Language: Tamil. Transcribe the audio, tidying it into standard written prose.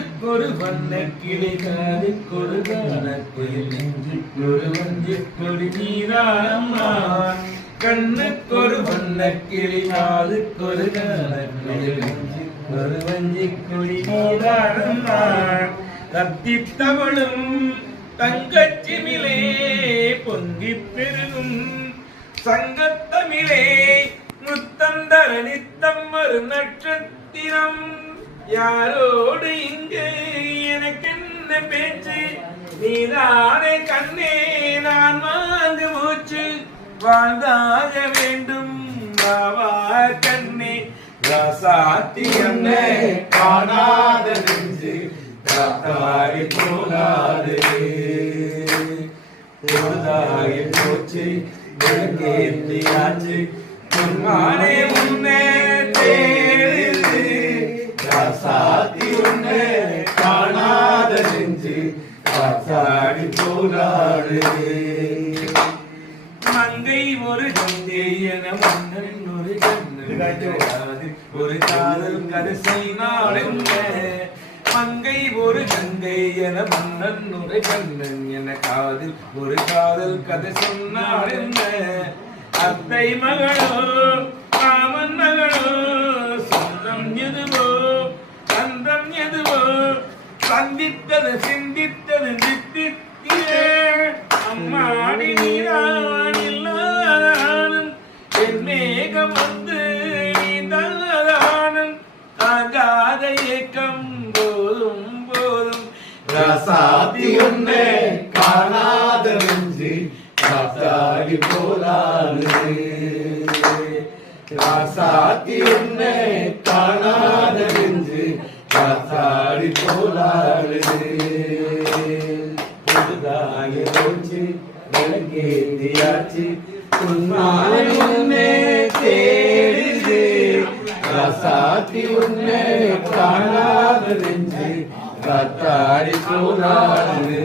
கண்ணுக்கொரு வண்ண கிளி காதுக்கொரு காணக்குயில் நெஞ்சுக்கொரு வஞ்சிக் கொடி நீரானம்மா கண்ணுக்கொரு வண்ண கிளி காதுக்கொரு காணக்குயில் நெஞ்சுக்கொரு வஞ்சிக் கொடி நீரானம்மா கத்தித்தவளும் தங்கச்சிமிலே பொங்கிப் பெருகும் சங்கத்தமிழே முத்தந்தர நித்தம் ஒரு நட்சத்திரம் யாரோடு இங்கு எனக்கென்ன பேச்சு நீதானே கண்ணே நான் வாங்கு மூச்சு வாழ்ந்தாக வேண்டும் பாவா கண்ணே ராசாத்தி அண்ணே காணாத நெஞ்சு காத்தாடி போகாது பொழுதாகி போச்சு கேத்தியாச்சு பொன்மானே முன்னே தேடுது ராசாத்தி உன்னே காணாத நெஞ்சு காத்தாடி போகாது மங்கை ஒரு கங்கை என மன்னன் ஒரு கண்ணன் ஒரு காதல் கரிசை நாளென்ன மங்கை ஒரு கங்கை என மன்னன் ஒரு கண்ணன் என காதில் ஒரு காதல் கதை சொன்னார் என்ன அத்தை மகளோ மாமன் மகளோ சொந்தம் எதுவோ சந்தம் எதுவோ சந்தித்தது சிந்தித்தது நித்தித்திலே அம்மாடி நீதான் இல்லாதானும் என் மேகம் வந்து நீதானும் ஆகாத ஏக்கம் போதும் போதும் ராசாத்தி உன்னை காணாத நெஞ்சு காத்தாடி போராடு ராசாத்தி உன்னை காணாத நெஞ்சு காத்தாடி போராடு பொழுதாகி போச்சு விளக்கேந்தியாச்சு உன்னை உன்னை தேடுது ராசாத்தி உன்னை காணாத நெஞ்சு காத்தாடி போராடு